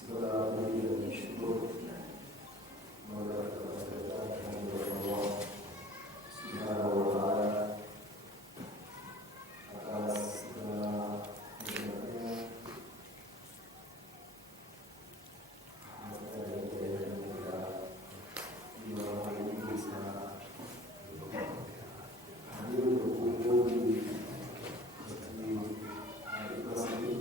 Segala puji dan syukur kepada Allah Subhanahu wa Ta'ala atas segala nikmatnya, yang kita di malam hari ini bisa hadir berkumpul di masjid Al-Ikhlas ini.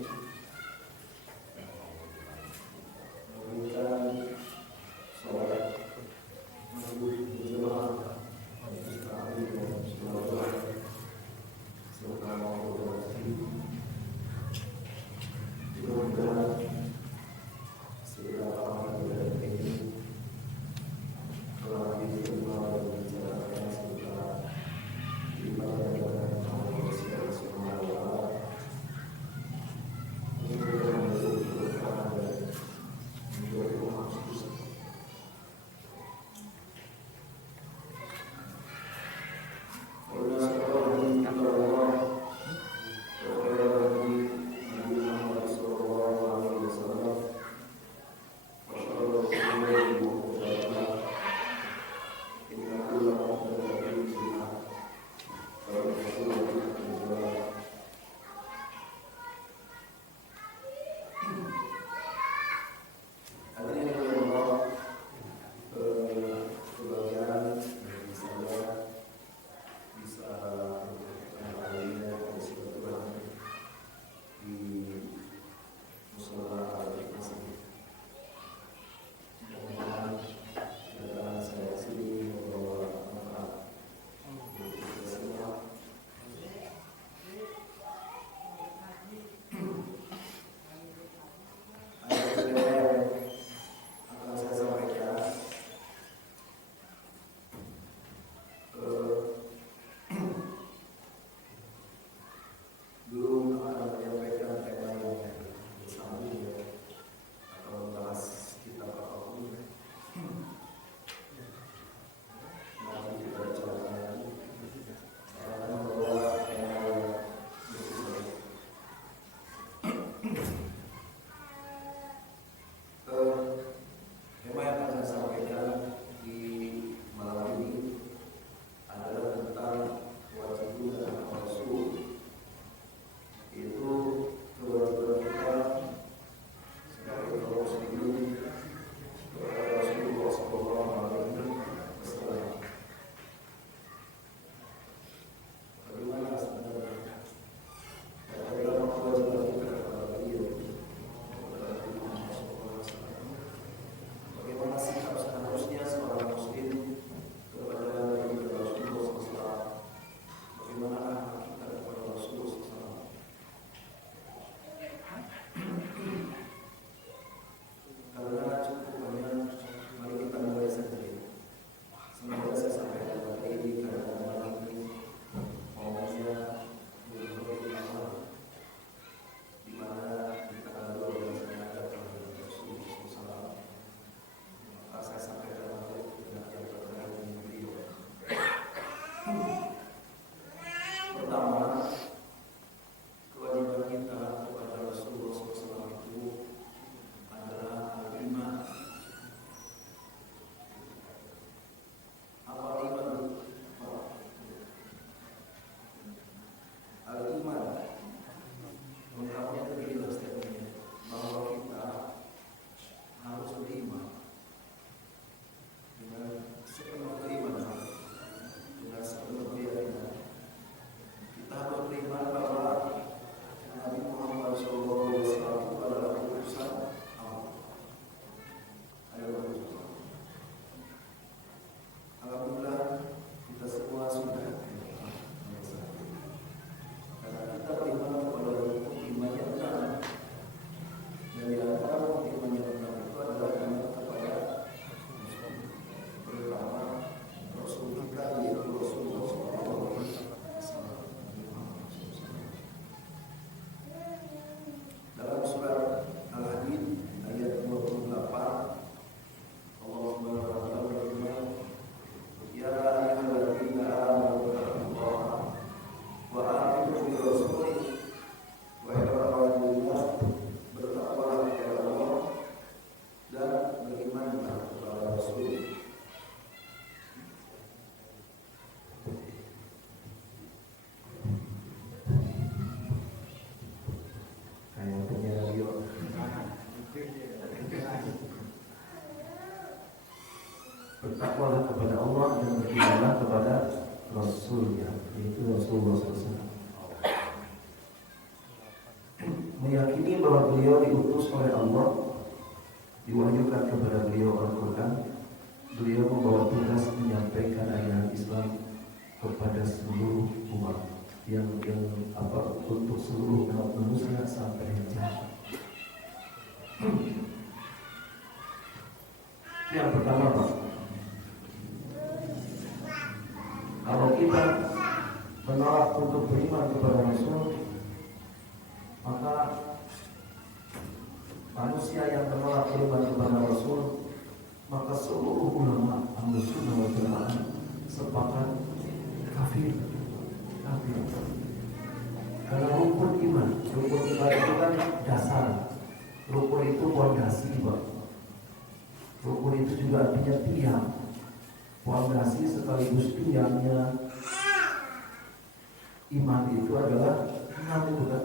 bertakwalah kepada Allah dan berimanlah kepada Rasulnya, yaitu Rasulullah SAW. Meyakini bahwa beliau diutus oleh Allah, diwahyukan kepada beliau Al-Quran. Beliau membawa tugas menyampaikan ayat Islam kepada seluruh umat yang untuk seluruh umat manusia sampai kiamat. Yang pertama, Pak, kalau kita menolak untuk beriman kepada Rasul, maka manusia yang menolak beriman kepada Rasul, maka seluruh ulama Ahlus Sunnah wal Jamaah sepakat kafir. Karena rukun iman itu kan dasar. Rukun itu pondasi, Pak. Rukun itu juga artinya tiang. Pondasi sekaligus tiangnya iman itu adalah 6 itu kan.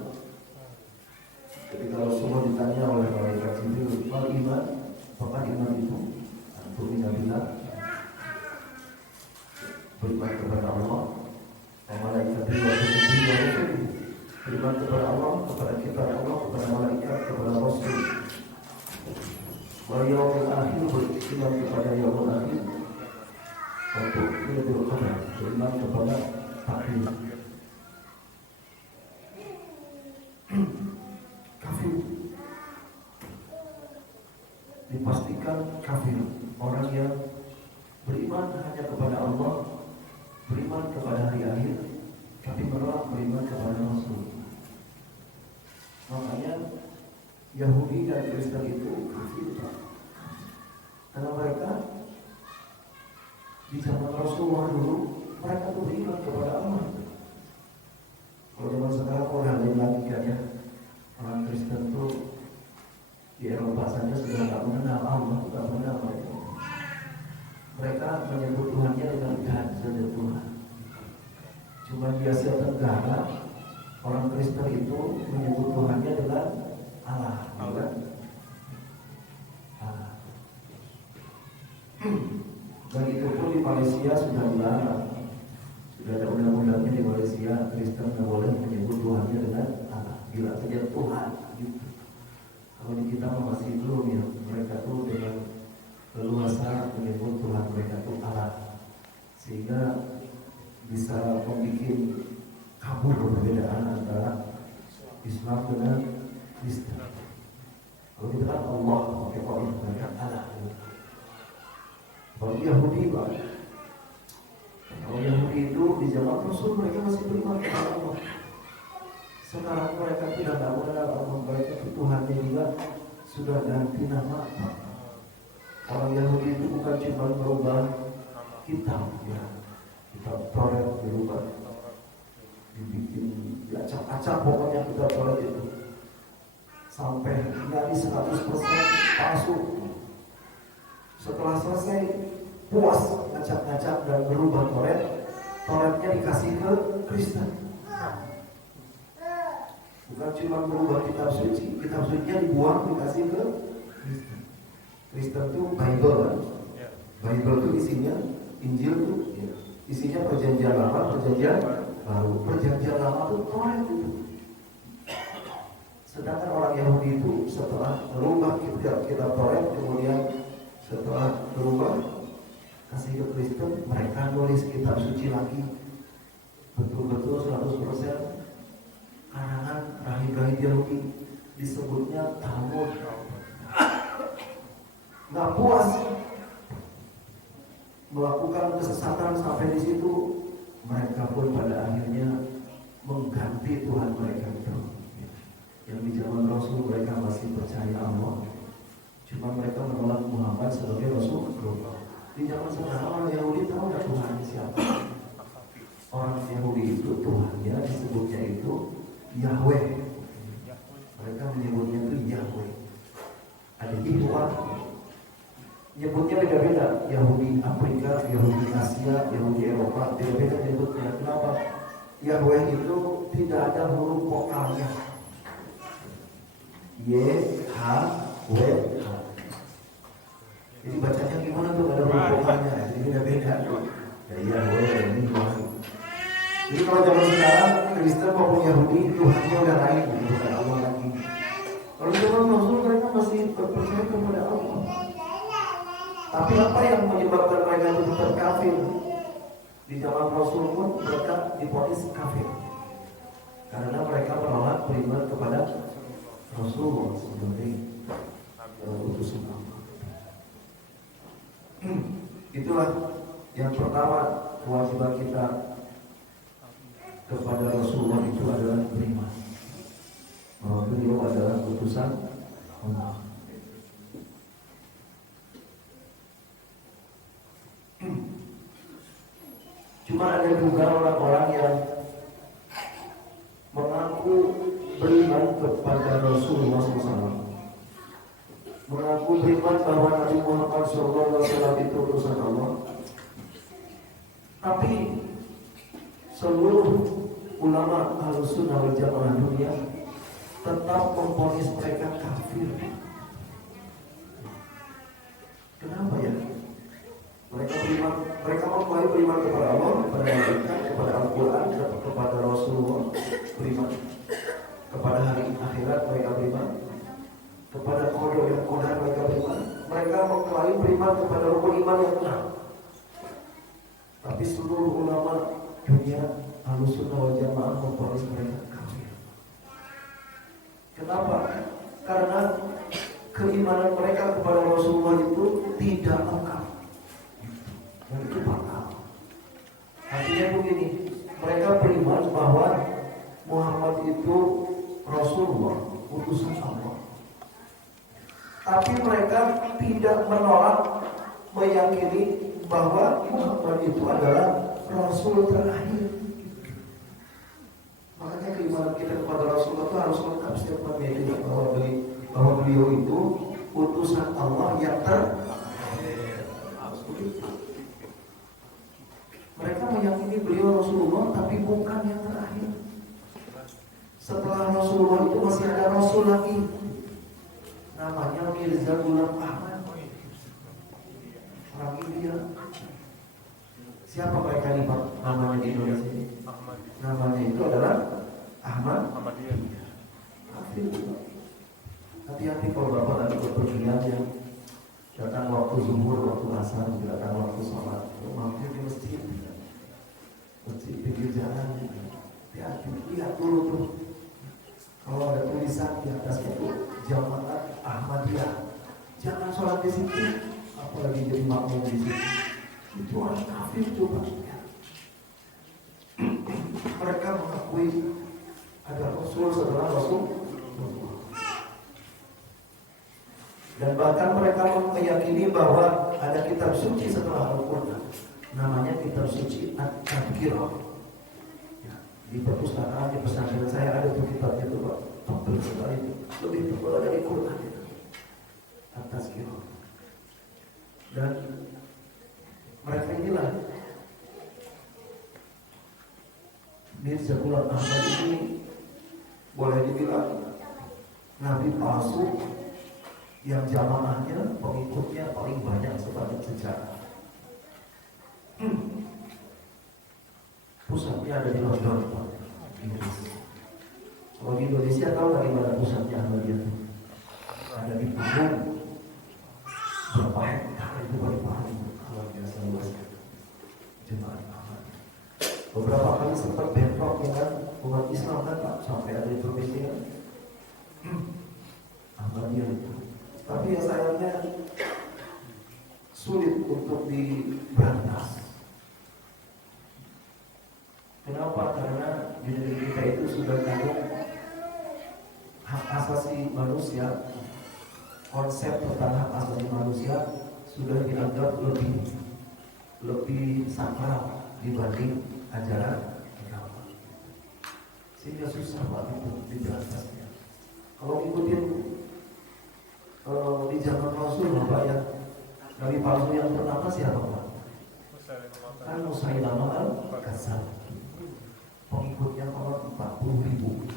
Jadi kalau semua ditanya oleh malaikat Jibril, "Mal iman?" Apakah iman itu? Tu'minu billah, beriman kepada Allah, malaikat wa kutubihi wa rusulihi, beriman kepada Allah, kepada kitab Allah, kepada malaikat, kepada Rasul, wa yaumil akhir, beriman kepada yaumul akhir, wa tu'minu bil qadar, beriman kepada takdir. Kafir dipastikan kafir orang yang beriman hanya kepada Allah, beriman kepada hari akhir, tapi menolak beriman kepada Rasul. Makanya Yahudi dan Kristen itu kafir, karena mereka di zaman Rasulullah dulu mereka tuh beriman kepada Allah. Kalau zaman sekarang orang lain lagi kan ya, orang Kristen tuh di Eropa saja sudah tidak mengenal Allah, tidak mengenal mereka. Mereka menyebut Tuhannya dengan God, saja Tuhan. Cuma di Asia Tenggara orang Kristen itu menyebut Tuhannya dengan Allah, bukan? Allah. Dan itu pun di Malaysia sudah dilarang. Sudah ada undang-undangnya di Malaysia, Kristen tidak boleh menyebut Tuhannya dengan Allah. Bila saja Tuhan, gitu. Kalau di kita masih belum ya, mereka tuh dengan leluasa menyebut Tuhan mereka itu Allah, sehingga bisa membuat kabur perbedaan antara Islam dengan Kristen. Kalau kita kan Allah, pakai Allah, mereka Allah. Kalau Yahudi, Pak, kalau Yahudi itu di zaman Rasul mereka masih beriman kepada Allah. Sekarang mereka tidak mengenal Allah, mereka Tuhannya juga sudah ganti nama. Orang Yahudi itu bukan cuma merubah kitab, ya, kitab Taurat dirubah, dibikin acak-acak, pokoknya kitab Taurat itu sampai nyaris 100% palsu. Setelah selesai puas ngacak-ngacak dan berubah Tauratnya dikasih ke Kristen. Bukan cuma berubah kitab suci nya dibuang, dikasih ke Kristen. Kristen itu Bible kan? Bible itu isinya, Injil itu isinya perjanjian lama, perjanjian baru. Perjanjian lama itu Taurat itu. Sedangkan orang Yahudi itu setelah merubah kitab Taurat, kemudian setelah berubah kasih ke Kristen, mereka nulis kitab suci lagi, betul-betul 100% karangan rahib-rahib Yahudi, disebutnya Talmud. Nggak puas melakukan kesesatan sampai di situ, mereka pun pada akhirnya mengganti Tuhan mereka itu. Yang di zaman Rasul mereka masih percaya Allah, cuma mereka menolak Muhammad sebagai Rasul. Di zaman sekarang orang Yahudi tahu nggak Tuhannya siapa? Orang Yahudi itu Tuhannya disebutnya itu Yahweh. Mereka menyebutnya itu Yahweh. Ada Yahweh. Nyebutnya beda-beda. Yahudi Afrika, Yahudi Asia, Yahudi Eropa, beda-beda nyebutnya. Kenapa? Yahweh itu tidak ada huruf vokalnya. Y-H-W-H. Jadi bacanya gimana tuh? Ada huruf vokalnya. beda-beda. Ya iya boleh ini Tuhan. Jadi kalau zaman sekarang Kristen maupun Yahudi Tuhannya udah lain, bukan Allah lagi. Kalau zaman Rasul mereka masih percaya kepada Allah. Tapi apa yang menyebabkan mereka itu tetap kafir? Di zaman Rasul pun mereka divonis kafir karena mereka menolak beriman kepada Rasul sebagai utusan Allah. Itulah yang pertama, kewajiban kita kepada Rasulullah itu adalah beriman bahwa beliau adalah utusan Allah. Cuma ada juga orang-orang yang mengaku beriman kepada Rasulullah SAW, mengaku beriman bahwa Nabi Muhammad SAW itu utusan Allah, tapi seluruh ulama Ahlussunnah wal Jamaah dunia tetap memvonis mereka kafir. Kenapa ya? Mereka mengklaim beriman kepada Allah, kepada malaikat, kepada Al-Quran, kepada Rasulullah, beriman kepada hari akhirat, mereka beriman kepada qada dan qadar, mereka beriman. Mereka mengklaim beriman kepada rukun iman yang 6. Tapi seluruh ulama dunia Ahlussunnah wal Jamaah memvonis mereka kafir. Kenapa? Karena keimanan mereka kepada Rasulullah itu tidak lengkap. Dan itu fatal. Artinya begini, mereka beriman bahwa Muhammad itu Rasulullah, utusan Allah. Tapi mereka tidak menolak, meyakini bahwa Muhammad itu adalah Rasul terakhir. Makanya keimanan kita kepada Rasulullah itu harus lengkap setiap menjadi bahwa beliau itu utusan Allah yang terakhir. Mereka meyakini beliau Rasulullah tapi bukan yang terakhir. Setelah Rasulullah itu masih ada Rasul lagi, namanya Mirza Ghulam Ahmad, orang India. Siapa mereka ini Pak? Namanya di Indonesia ini? Namanya itu adalah Ahmad. Hati-hati kalau Bapak nanti berpergian ya, datang waktu zuhur, waktu asar, datang waktu sholat, mampir di masjid pinggir jalan, lihat dulu tuh. Kalau ada tulisan di atasnya itu Jamaat Ahmadiyah, jangan sholat di situ, apalagi jadi makmum di situ. Itu orang kafir coba. Mereka mengakui ada Rasul setelah Rasul, dan bahkan mereka meyakini bahwa ada kitab suci setelah Al-Quran, namanya kitab suci At-Tadhkirah. Ya, di perpustakaan di pesantren saya ada tuh kitabnya tuh Pak, tebal sekali itu, lebih tebal dari Quran itu, At-Tadhkirah. Dan mereka inilah Mirza Ghulam Ahmad ini boleh dibilang nabi palsu yang jamaahnya, pengikutnya paling banyak sepanjang sejarah. Pusatnya ada di London, Pak, Inggris. Kalau di Indonesia tahu dari mana pusatnya Ahmadiyah? Ada di Padang. Berapa hektar itu Pak, luar biasa luasnya jemaah Ahmadiyah. Beberapa kali sempat bentrok dengan umat Islam kan Pak, sampai ada di perbedaan Ahmadiyah itu. Tapi yang sayangnya sulit untuk diberantas. Kenapa? Karena di negeri kita itu sudah kandung hak asasi manusia, konsep tentang hak asasi manusia sudah dianggap lebih sakral dibanding ajaran agama, sehingga susah Pak itu diberantasnya. Kalau ikutin di zaman Rasul Bapak yang nabi palsu yang pertama siapa Pak? Kan Musailamah al-Kadzdzab, pengikutnya kalau 40.000.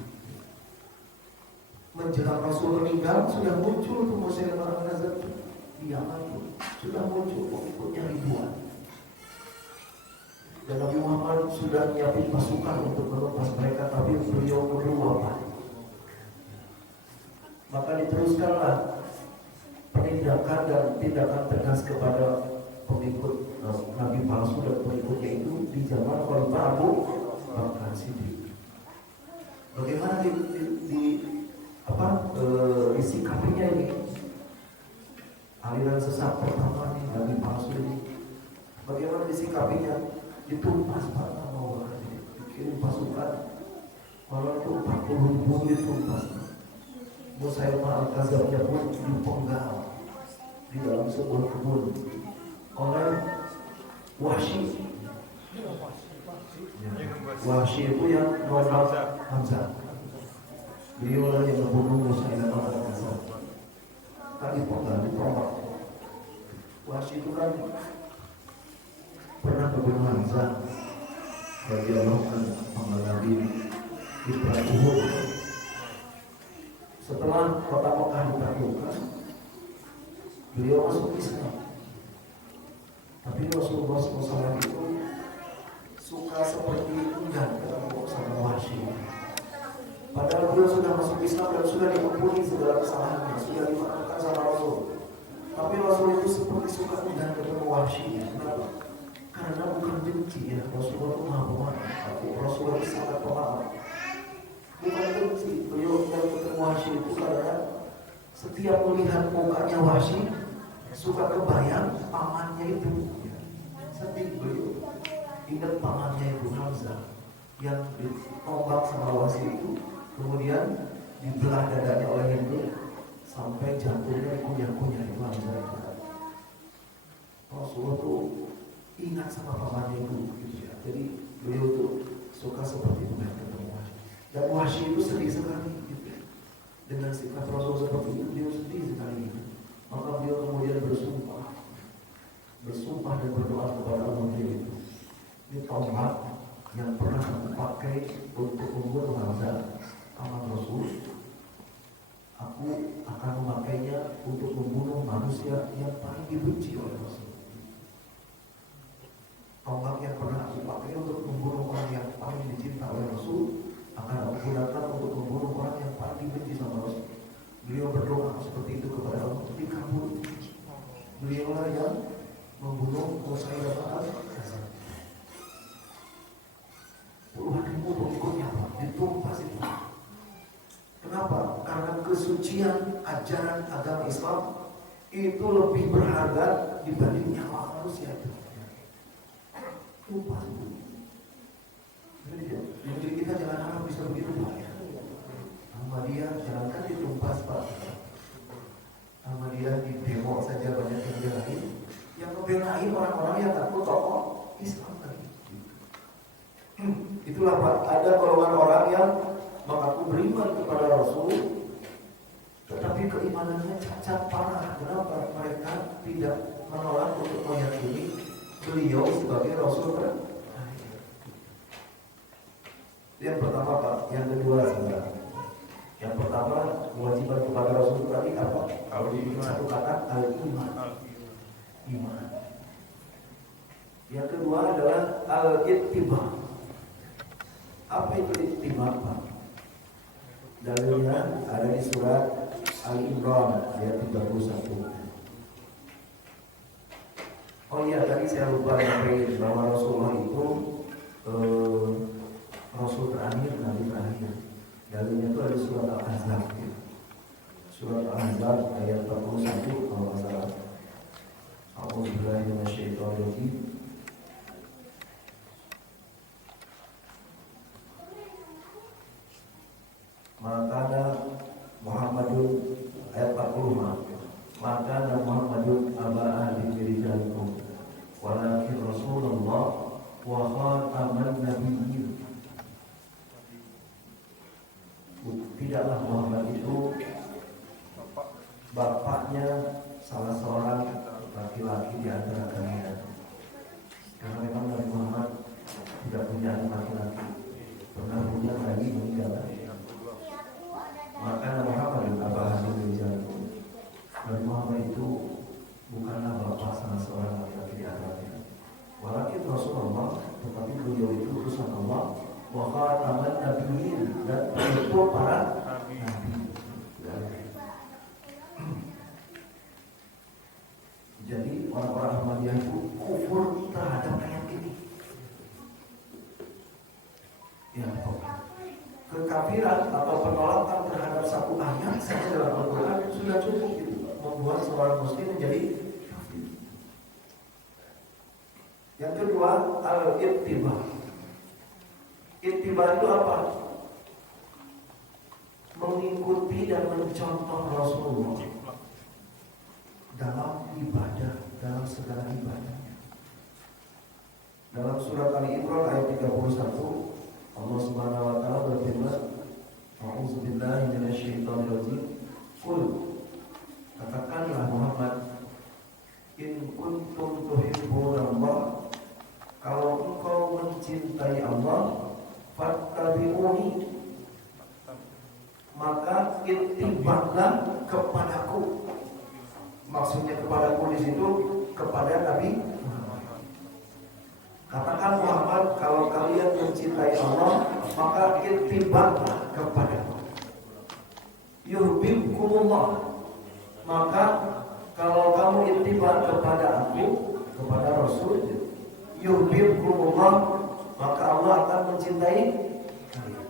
Menjelang Rasul meninggal sudah muncul tuh Musailamah al-Kadzdzab di Yaman, sudah muncul pengikutnya ribuan. Dan Nabi Muhammad sudah menyiapkan pasukan untuk melepas mereka, tapi beliau berubah. Maka diteruskanlah penindakan dan tindakan tegas kepada pengikut Nabi palsu dan pengikutnya itu di zaman Khalifah Abu Bakar Siddiq. Bagaimana disikapinya ini? Aliran sesat pertama nih Nabi palsu ini. Bagaimana disikapinya? Ditumpas Pak Nabi, dikirim pasukan. Malah itu 40.000 ditumpas. Musailmah al-Kadzdzabnya pun dipenggal di dalam sebuah kebun oleh Wahsy. Wahsy itu yang nolak Hamzah. Beliau lah yang membunuh Musailmah al-Kadzdzab. Tadi dipenggal, ditolak. Wahsy itu kan pernah membunuh Hamzah radhiyallahu anhu mengalami di perang Uhud. Setelah kota Mekah ditaklukkan, beliau masuk Islam. Tapi Rasulullah SAW itu suka seperti enggan ketemu sama Wahsy. Padahal beliau sudah masuk Islam dan sudah diampuni segala kesalahannya, sudah dimaafkan sama Rasul. Tapi Rasul itu seperti suka enggan ketemu Wahsy. Kenapa? Karena bukan benci ya, Rasulullah itu maha pemaaf. Rasulullah itu sangat pemaaf. Bukan benci, beliau yang ketemu Wahsy itu karena setiap melihat mukanya Wahsy suka kebayang pamannya itu. Sedih beliau ingat pamannya itu Hamzah yang ditombak sama Wahsy itu, kemudian dibelah dadanya oleh Hindu sampai jantungnya dikunyah-kunyah itu Hamzah itu. Rasulullah itu ingat sama pamannya itu, gitu ya. Jadi beliau itu suka seperti itu ketemu Wahsy. Dan Wahsy itu sedih sekali gitu. Dengan sikap Rasul seperti itu, beliau sedih sekali gitu. Maka beliau kemudian bersumpah dan berdoa kepada Allah itu. Ini tombak yang pernah aku pakai untuk membunuh Hamzah paman Rasul, aku akan memakainya untuk membunuh manusia yang paling dibenci oleh Rasul. Tombak yang pernah aku pakai untuk membunuh orang yang paling dicinta oleh Rasul akan aku gunakan untuk membunuh orang yang paling dibenci sama Rasul. Beliau berdoa seperti itu kepada Allah, dikabul. Beliau lah yang membunuh Musailmah al-Kadzdzab. Puluhan ribu pengikutnya ditumpas itu. Kenapa? Karena kesucian ajaran agama Islam itu lebih berharga dibanding nyawa manusia itu. Tumpas. Jadi kita jangan harap bisa begitu Pak ya. Ahmadiyah jangankan ditumpas Pak. Ahmadiyah di demo saja banyak yang belain. Yang membelain orang-orang yang takut tokoh Islam tadi. Itulah Pak, ada golongan orang yang mengaku beriman kepada Rasul, tetapi keimanannya cacat parah. Kenapa? Mereka tidak menolak untuk meyakini beliau sebagai Rasul terakhir. Yang pertama Pak, yang kedua saudara. Yang pertama kewajiban kepada Rasul tadi apa? Kalau di satu kata al-iman. Iman. Yang kedua adalah al-ittiba. Apa itu ittiba Pak? Dalilnya ada di surat Al-Imran ayat 31. Oh iya, tadi saya lupa menyampaikan bahwa Rasulullah itu Rasul terakhir, Nabi terakhir. Dalilnya itu ada di surat Al-Ahzab ya. Surat Al-Ahzab ayat 41 kalau nggak salah. A'udzubillahi minasyaitonirrajim. Maka Muhammadun ayat 40, maka Muhammadun aba ahli rijalikum walakin Rasulullah wa khataman nabiyyin. Tidaklah Muhammad itu bapaknya salah seorang laki-laki di antara kalian. Karena memang Nabi Muhammad tidak punya anak laki-laki, pernah punya lagi meninggal. Maka Muhammad aba ahli rijalikum. Nabi Muhammad itu bukanlah bapak salah seorang laki-laki di antara kalian. Walakin Rasulullah, tetapi itu kufur terhadap ayat ini. Ya, kekafiran atau penolakan terhadap satu ayat saja dalam Al-Quran sudah cukup gitu, membuat seorang muslim menjadi kafir. Yang kedua, al-ittiba. Ittiba itu apa? Mengikuti dan mencontoh Rasulullah dalam ibadah, dalam segala ibadahnya. Dalam surat Ali Imran ayat 31, Allah Subhanahu wa taala berfirman, "A'udzubillahi minasyaitonirrajim." Qul, katakanlah Muhammad, in kuntum tuhibbunallah, kalau engkau mencintai Allah, fattabi'uni, maka ittiba'lah kepadaku. Maksudnya kepadaku di situ kepada Nabi Muhammad. Katakan Muhammad, kalau kalian mencintai Allah, maka ittiba'lah kepadaku. Yuhibbukumullah, maka kalau kamu ittiba kepada aku, kepada Rasul, yuhibbukumullah, maka Allah akan mencintai kalian.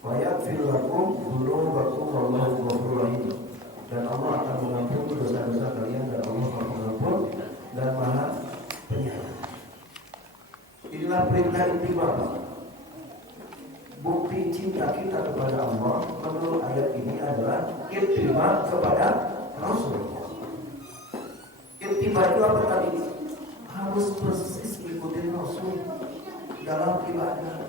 Wa yaghfir lakum dzunubakum wallahu ghafurur rahim. Dan Allah akan mengampuni dosa-dosa kalian, dan Allah Maha Pengampun dan Maha Penyayang. Inilah perintah ittiba. Bukti cinta kita kepada Allah menurut ayat ini adalah ittiba kepada Rasulullah. Ittiba itu apa tadi? Harus persis ikutin Rasul dalam ibadah,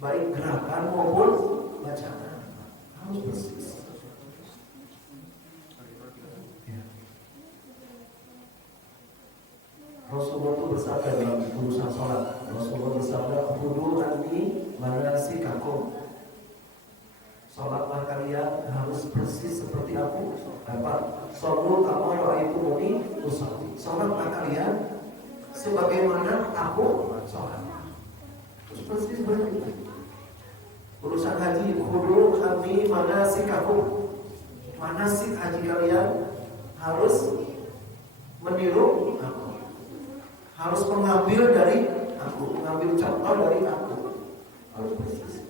baik gerakan maupun bacaan, harus persis. Ya. Rasulullah itu bersabda dalam urusan sholat. Rasulullah bersabda, "Khudu anni manasikakum." Sholatlah kalian harus persis seperti aku. Apa? Shollu kama ra'aitumuni usolli. Sholatlah kalian sebagaimana aku sholat. Terus persis begitu. Urusan haji, khudu anni manasikakum. Manasik haji kalian harus meniru aku. Harus mengambil dari aku, mengambil contoh dari aku. Harus persis.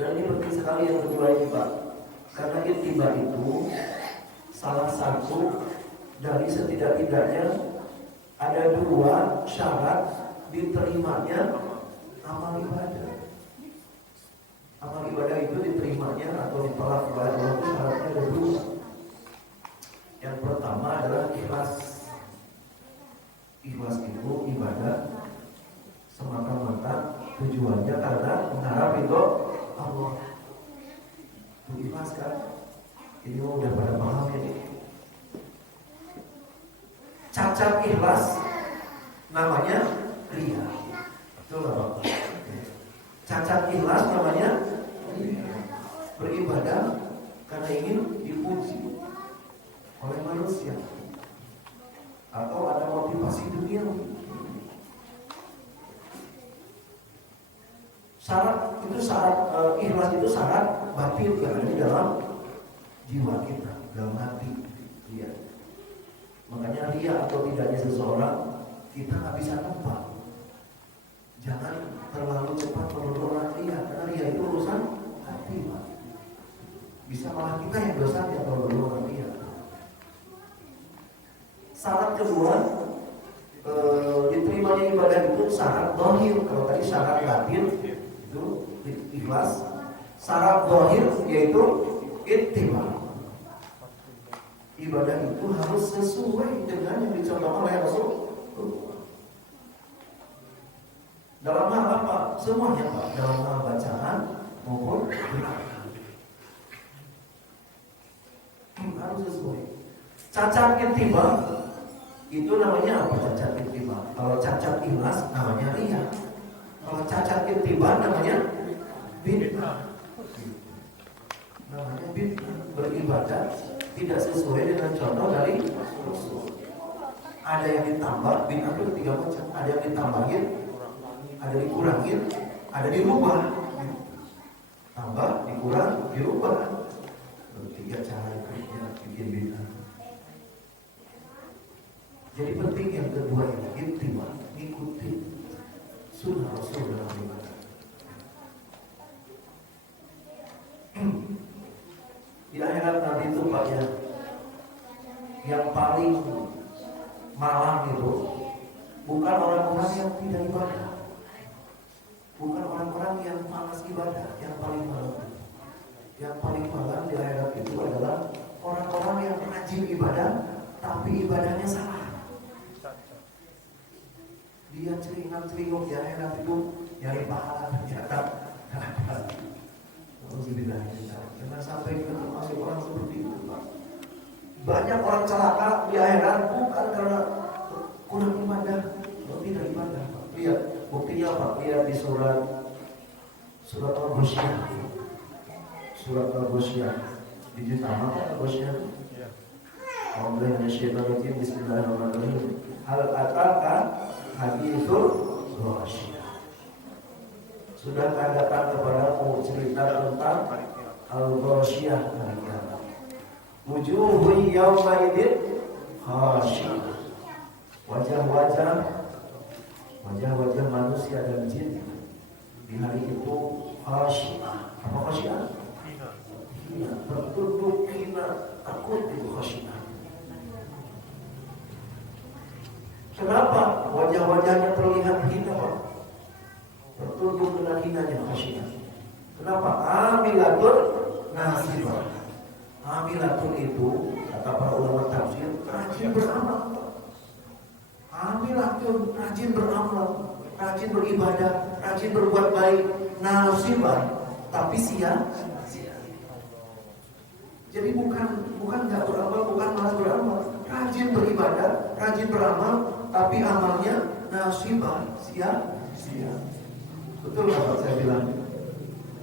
Dan ini penting sekali yang kedua ini Pak, karena ittiba itu salah satu dari setidak-tidaknya ada dua syarat diterimanya amal ibadah. Amal ibadah itu diterimanya atau ditolak oleh Allah itu syaratnya ada dua. Yang pertama adalah ikhlas. Ikhlas itu ibadah semata-mata tujuannya karena mengharap ridho Allah. Itu ikhlas kan? Ini udah pada paham ini. Cacat ikhlas namanya riya. Betul nggak Pak? Cacat ikhlas namanya riya. Beribadah karena ingin dipuji oleh manusia atau ada motivasi dunia. Syarat itu ikhlas itu syarat batin yang ada di dalam jiwa kita, dalam hati. Ya. Makanya ria atau tidaknya seseorang kita nggak bisa nebak. Jangan terlalu cepat menuduh orang ria, karena ria itu urusan hati, Pak. Bisa malah kita yang dosa yang menuduh orang ria. Syarat kedua, diterimanya ibadah itu syarat zahir. Kalau tadi syarat batin itu ikhlas, syarat zahir yaitu ittiba. Ibadah itu harus sesuai dengan yang dicontohkan oleh Rasul. Dalam hal apa? Semuanya Pak. Dalam hal bacaan maupun gerakan harus sesuai. Cacat ittiba itu namanya apa? Cacat ittiba. Kalau cacat ikhlas namanya riya. Kalau cacat ittiba namanya bid'ah. Namanya bid'ah. Beribadah tidak sesuai dengan contoh dari Rasul. Ada yang ditambah, bid'ah itu tiga macam. Ada yang ditambahin, ada dikurangin, ada dirubah. Tambah, dikurang, dirubah. Tiga cara yang bikin bid'ah. Jadi penting yang kedua ini, intiman, ikuti sunnah Rasul dalam ibadah. Di akhirat nanti itu Pak ya, yang paling malam itu bukan orang-orang yang tidak ibadah, bukan orang-orang yang malas ibadah, yang paling malam. Yang paling malam di akhirat itu adalah orang-orang yang rajin ibadah, tapi ibadahnya salah. Dia celingak-celinguk di akhirat itu nyari pahala, ternyata jangan sampai kita termasuk orang seperti itu, Pak. Banyak orang celaka di akhirat bukan karena kurang ibadah, tidak ibadah, Pak. Lihat buktinya, Pak. Lihat di surat Al-Ghasyiyah. Surat Al-Ghasyiyah di juz apa Al-Ghasyiyah? Alhamdulillah, bismillahirrahmanirrahim. Hal ataka hadithul Ghasyiyah. Sudahkah datang kepadamu cerita tentang Al-Ghasyiyah hari kiamat? Wujuhun yawma idzin khasyiyah. Wajah-wajah manusia dan jin di hari itu khasyiyah. Apa khasyiyah? Hina, bertunduk hina, takut itu khasyiyah. Kenapa wajah-wajahnya terlihat hina, Pak? Bertunduk dengan hinanya khasyiyah. Kenapa? Amilatun nasibah. Amilatun itu kata para ulama tafsir rajin beramal. Amilatun rajin beramal, rajin beribadah, rajin berbuat baik. Nasibah tapi sia-sia. Jadi bukan nggak beramal, bukan malas beramal. Rajin beribadah, rajin beramal, tapi amalnya nasibah, sia-sia. Betul nggak Pak saya bilang?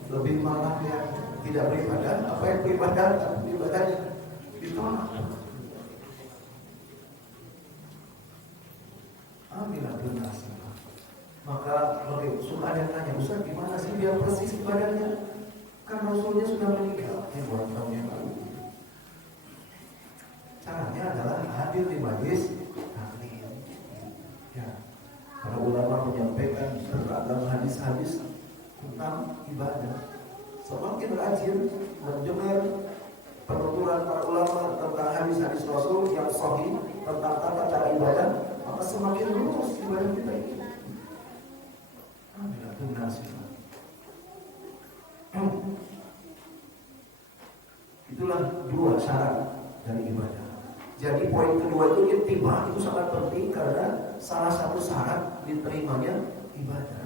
Lebih malah yang tidak beribadah, apa yang beribadah, ibadahnya ditolak. Amilatun nasibah. Maka suka ada yang tanya, Ustaz gimana sih biar persis ibadahnya? Kan Rasulnya sudah meninggal ribuan tahun yang lalu. Caranya adalah hadir di majlis taklim. Ya, para ulama menyampaikan beragam hadis-hadis tentang ibadah. Semakin rajin mendengar penuturan para ulama tentang hadis-hadis Rasul yang sahih tentang tata cara ibadah, maka semakin lurus ibadah kita ini. Amilatun nasibah. Itulah dua syarat dari ibadah. Jadi poin kedua itu ittiba, itu sangat penting karena salah satu syarat diterimanya ibadah.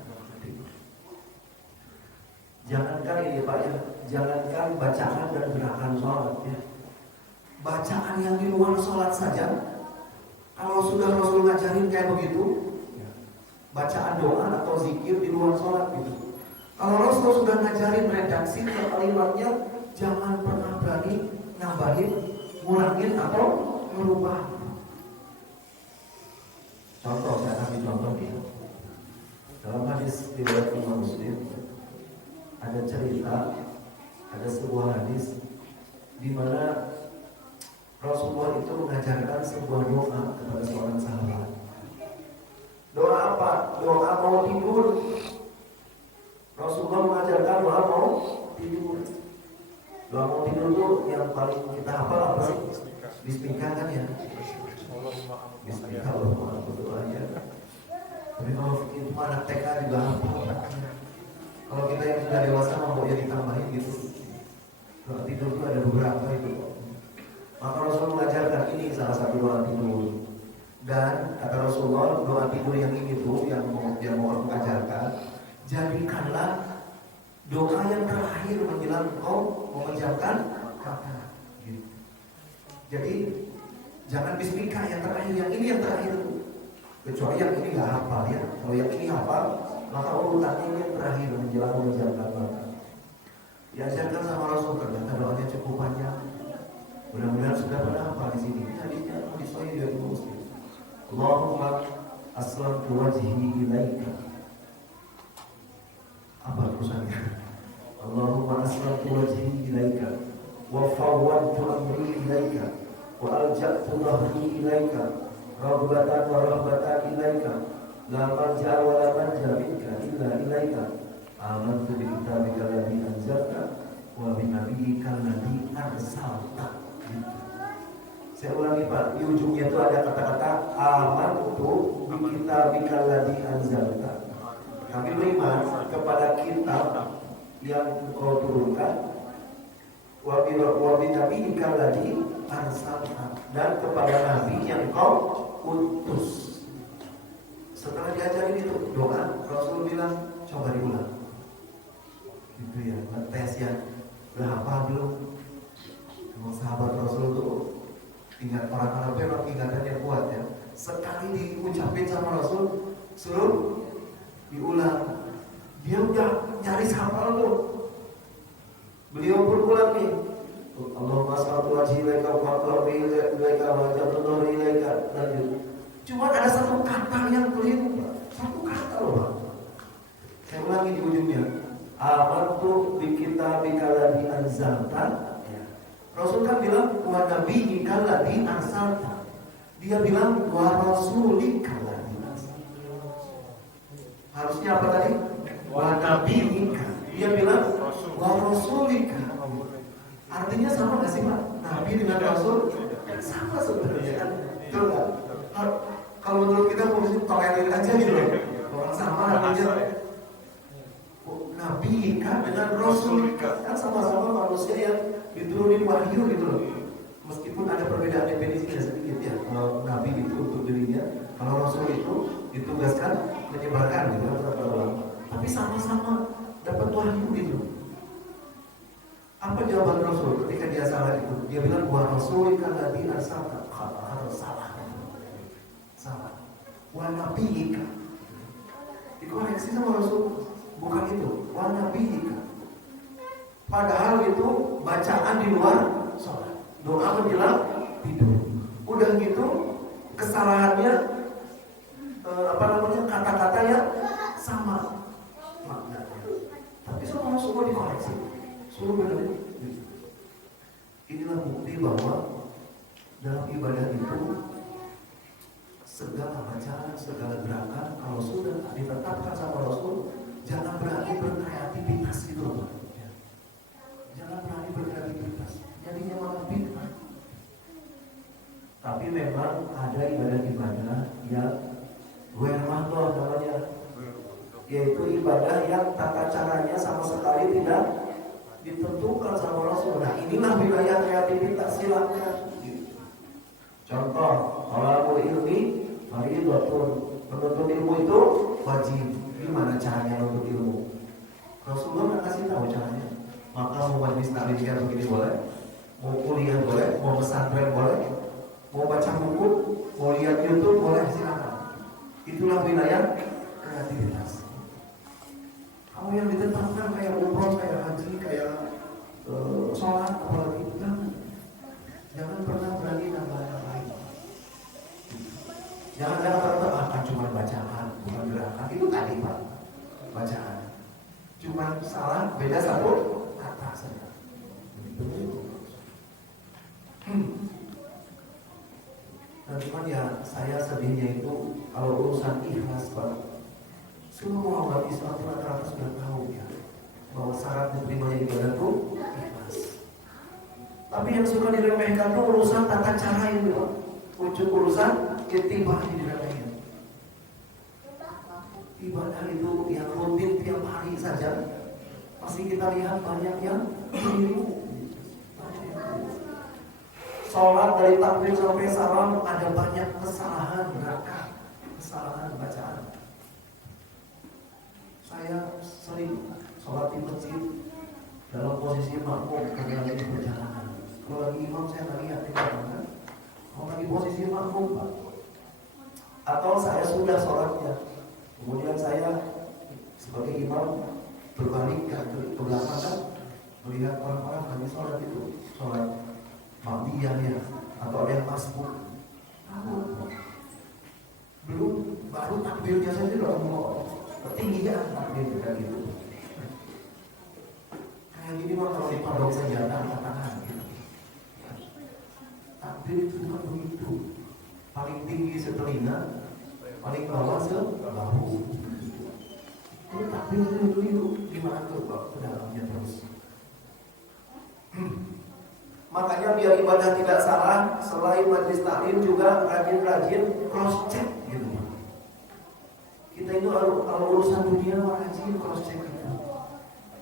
Jangankan ini Pak ya, jangankan bacaan dan gerakan sholat ya. Bacaan yang di luar sholat saja, kalau sudah Rasul ngajarin kayak begitu, bacaan doa atau zikir di luar sholat gitu. Kalau Rasul sudah ngajarin redaksi kalimatnya, jangan pernah berani nambahin, ngurangin atau merubah. Contoh, saya kasih contoh ya. Dalam hadis riwayat Imam Muslim ada cerita, ada sebuah hadis di mana Rasulullah itu mengajarkan sebuah doa kepada seorang sahabat. Doa apa? Doa mau tidur. Rasulullah mengajarkan doa mau tidur. Doa mau tidur itu yang paling kita hafal apa sih? Bismillah kan ya? Bismillah ya. Tapi kalau itu anak TK juga hafal. Kalau kita yang sudah dewasa mau jadi tambahin gitu. Doa tidur itu ada beberapa itu. Maka Rasulullah mengajarkan ini salah satu doa tidur. Dan kata Rasulullah doa tidur yang ini tuh yang mau mengajarkan, jadikanlah doa yang terakhir menjelang engkau memejamkan mata. Gitu. Jadi jangan bismillah yang terakhir, yang ini yang terakhir. Kecuali yang ini nggak hafal ya. Kalau yang ini hafal, maka urutannya ini yang terakhir menjelang memejamkan mata. Diajarkan sama Rasul, ternyata doanya cukup panjang. Mudah-mudahan sudah pada hafal di sini. Ini hadisnya hadis sahih dari Muslim. Allahumma aslamtu wajhi ilaika. Apa tulisannya? Allahumma aslamtu wajhi ilaika wa fawwadtu amri ilaika wa alja'tu dhahri ilaika raghbatan wa rahbatan ilaika, la malja wa la manja minka illa ilaika. Amantu bi kitabika alladzi anzalta wa bi nabiyyika alladzi arsalta. Saya ulangi Pak, di ujungnya itu ada kata-kata amantu bi kitabika alladzi anzalta. Kami beriman kepada kitab yang Engkau turunkan, wa bi nabiyyika alladzi arsalta, dan kepada nabi yang Engkau utus. Setelah diajarin itu doa, Rasul bilang coba diulang. Gitu ya, ngetes ya. Udah hafal belum? Emang sahabat Rasul tuh ingat, orang Arab memang ingatannya kuat ya. Sekali diucapin sama Rasul, suruh diulang. Dia udah nyaris hafal tuh. Beliau pun ulang nih. Allahumma salatu wajhi ilaika wa qarbi ilaika wa jabtuhu ilaika. Lanjut. Cuma ada satu kata yang keliru, satu kata loh Pak. Saya ulangi di ujungnya. Amantu bi kitabika alladzi anzalta. Rasul kan bilang wa nabiyyika alladzi arsalta. Dia bilang wa rasulika alladzi arsalta. Harusnya apa tadi? Wa nabiyyika. Dia bilang wa rasulika. Artinya sama nggak sih Pak? Nabi dengan Rasul sama sebenarnya kan? Betul nggak? Kalau menurut kita mesti tolerir aja gitu loh. Orang sama artinya Nabi kan dengan Rasul kan sama-sama manusia yang diturunin wahyu gitu loh. Meskipun ada perbedaan definisinya sedikit ya. Kalau Nabi itu untuk dirinya, kalau Rasul itu ditugaskan menyebarkan gitu kepada orang. Tapi sama-sama dapat wahyu gitu. Apa jawaban Rasul ketika dia salah itu? Dia bilang wa rasulika alladzi arsalta. Harus salah. Salah. Wa nabiyyika. Dikoreksi sama Rasul. Bukan itu. Wa nabiyyika. Padahal itu bacaan di luar sholat. Doa menjelang tidur. Udah gitu kesalahannya kata-katanya sama maknanya. Tapi semua dikoreksi. Suruh benar. Inilah bukti bahwa dalam ibadah itu segala bacaan, segala gerakan kalau sudah ditetapkan sama Rasul, jangan berani berkreativitas gitu loh. Jangan berani berkreativitas. Jadinya malah bid'ah. Tapi memang ada ibadah-ibadah yang ghairullah namanya, yaitu ibadah yang tata caranya sama sekali tidak ditentukan sama Rasul. Nah inilah wilayah kreativitas, silakan. Contoh, kalau ilmi fardhatun, menuntut ilmu itu wajib. Gimana caranya menuntut ilmu? Rasulullah nggak kasih tahu caranya. Maka mau majlis taklim kayak begini boleh, mau kuliah boleh, mau pesantren boleh, mau baca buku, mau lihat YouTube boleh, silakan. Itulah wilayah kreativitas. Kalau yang ditetapkan kayak umroh, kayak haji, kayak sholat, apalagi jangan pernah berani nambah-nambahin. Jangan akan cuma bacaan, bukan gerakan. Itu tadi Pak, bacaan. Cuma salah, beda satu kata saja. Nah cuman ya saya sedihnya itu kalau urusan ikhlas Pak. Semua umat Islam rata-rata sudah tahu ya bahwa syarat diterimanya ibadah itu ikhlas. Tapi yang suka diremehkan itu urusan tata cara ini Pak. Urusan ittiba diremehkan. Ibadah itu yang rutin tiap hari saja pasti kita lihat banyak yang keliru. Sholat dari takbir sampai salam ada banyak kesalahan gerakan, kesalahan bacaan. Saya sering sholat di masjid dalam posisi makmum karena lagi perjalanan. Kalau lagi imam saya nggak lihat di belakang. Kalau lagi posisi makmum Pak, atau saya sudah sholatnya, kemudian saya sebagai imam berbalik ke belakang kan, melihat orang-orang lagi sholat itu, sholat Ma'diyah ya, atau ada yang masbuk. Belum, baru takbirnya saja udah mau ketinggian takbir kayak gitu. Kayak gini mah kalau dipadok senjata angkat tangan gitu. Takbir itu cuma begitu. paling tinggi setelinga, paling bawah sebahu. Tapi itu gimana tuh ke dalamnya terus. Makanya biar ibadah tidak salah, selain majelis taklim juga rajin-rajin cross check gitu. Kita itu kalau urusan dunia rajin cross check gitu.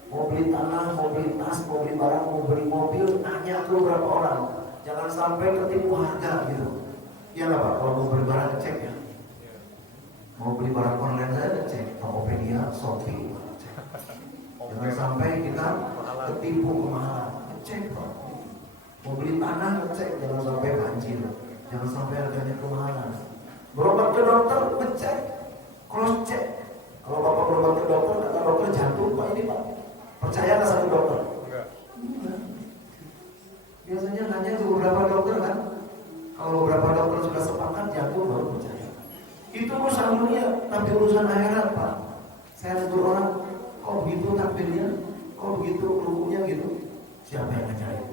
Mau beli tanah, mau beli tas, mau beli barang, mau beli mobil, nanya ke beberapa orang. Jangan sampai ketipu harga gitu. Ya nggak Pak, kalau mau beli barang cek ya. Mau beli barang online saya cek Tokopedia, Shopee, cek. Jangan sampai kita ketipu kemahalan, cek Pak. Mau beli tanah ngecek, jangan sampai banjir, jangan sampai harganya kemahalan. Berobat ke dokter, ngecek, cross check. Kalau Bapak berobat ke dokter, kata dokter jantung, Pak ini Pak, percaya nggak sama dokter? Enggak. Biasanya nanya ke beberapa dokter kan, kalau beberapa dokter sudah sepakat jantung baru percaya. Itu urusan dunia, tapi urusan akhirat Pak. Saya negur orang, kok begitu takdirnya, kok begitu rukunya gitu. Siapa yang ngajarin?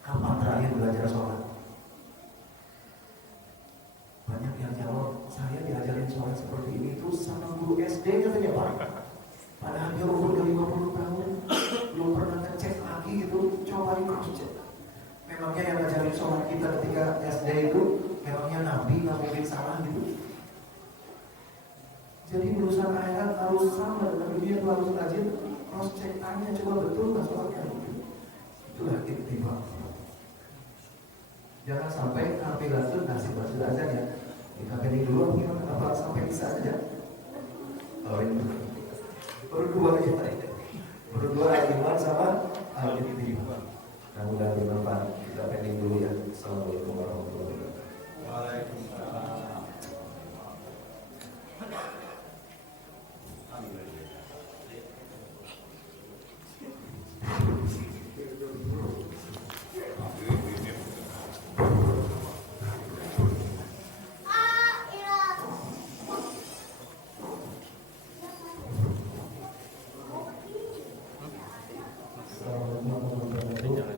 Kapan terakhir belajar sholat? Banyak yang jawab, saya diajarin sholat seperti ini itu sama guru SD katanya Pak. Padahal dia umur 50 tahun, belum pernah ngecek lagi gitu, coba di cross check. Memangnya yang ngajarin sholat kita ketika SD itu, memangnya Nabi nggak mungkin salah gitu. Jadi urusan akhirat harus sama dengan dunia, harus rajin cross check, tanya coba betul nggak sholat kayak gitu. Itulah ittiba. Jangan sampai kafilatun nasib baca aja ya. Kita pilih dulu gimana apa sampai bisa saja. Kalau ini berdua aja. Berdua iman sama al-ittiba. Mudah-mudahan bermanfaat. Kita pilih